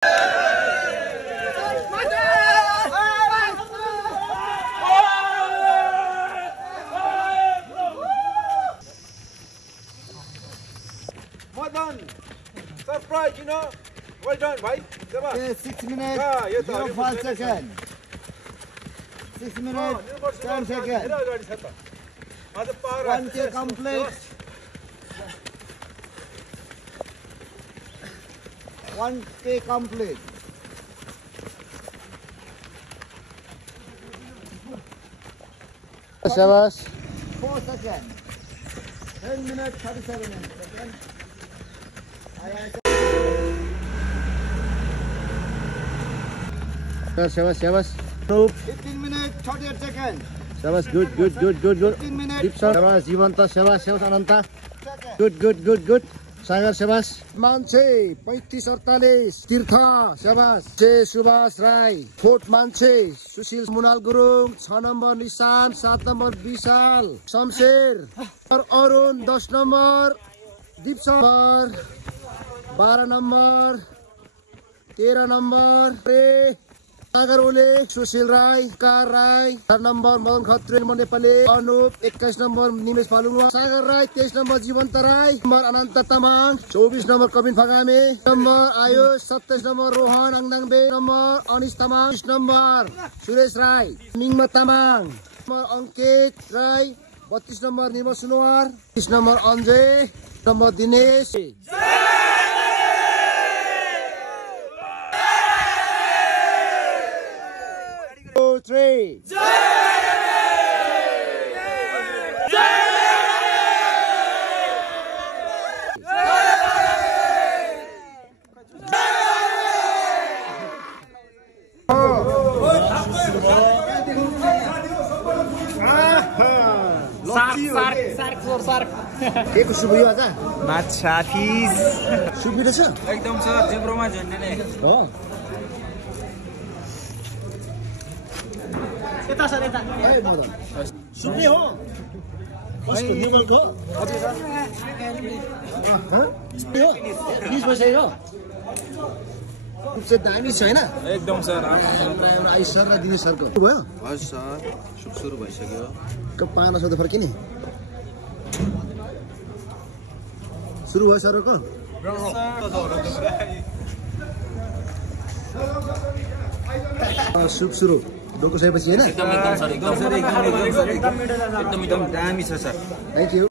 Surprise, you know. Well done, bhai. 6 minutes, 05 seconds. 6 minutes, 10 seconds. 1K complete. 1K complete. Shabash. 4 seconds. 10 minutes, 37 seconds. Shabash. 15 minutes, 38 seconds. Shabash, good. 15 minutes. Deep shot. Shabash, Jivanta. Shabash, Ananta. Good. Sagar, Shabash. Manche, 35-48. Tirtha, Shabash. J. Subhash Rai. 4th Manche. Sushil Munal Gurung. 6 number Nissan. 7 number Vishal. Shamsher. Arun, 10 number. Deep shot. 12 number. 13 number. Sagar Ole, Sushil Rai, Kar Rai, 3 number Mohan Khatri, Nepali, Anup, 21 number Nimesh Palungwa, Sagar Rai, 23 number Jivanta Rai, number Ananta Tamang, 24 number Kabin Phagame, number Ayush, 27 number Rohan Angnangbe, number Anis Tamang, 6 number Suresh Rai, Mingma Tamang, number Ankit Rai, 32 number Nima Sunwar, 6 number Anjay, number Dinesh. 2, 3. Sark. के को सुबियो आज माछा fees सुबियो छ एकदम छ जेब्रोमा झन्ने नै हो यता सर यता ए मदन सुब्ने हो कस्तो निगलको यो 20 बसेको चाहिँ दामी छ हैन एकदम सर आई सर र दिनेश सरको भयो हजुर सर सुरु भइसक्यो क 500 फर्के नि सुरु भयो सरको सुरु डोको सकेपछि हैन एकदम सर एकदम दामी छ सर थ्यांक यू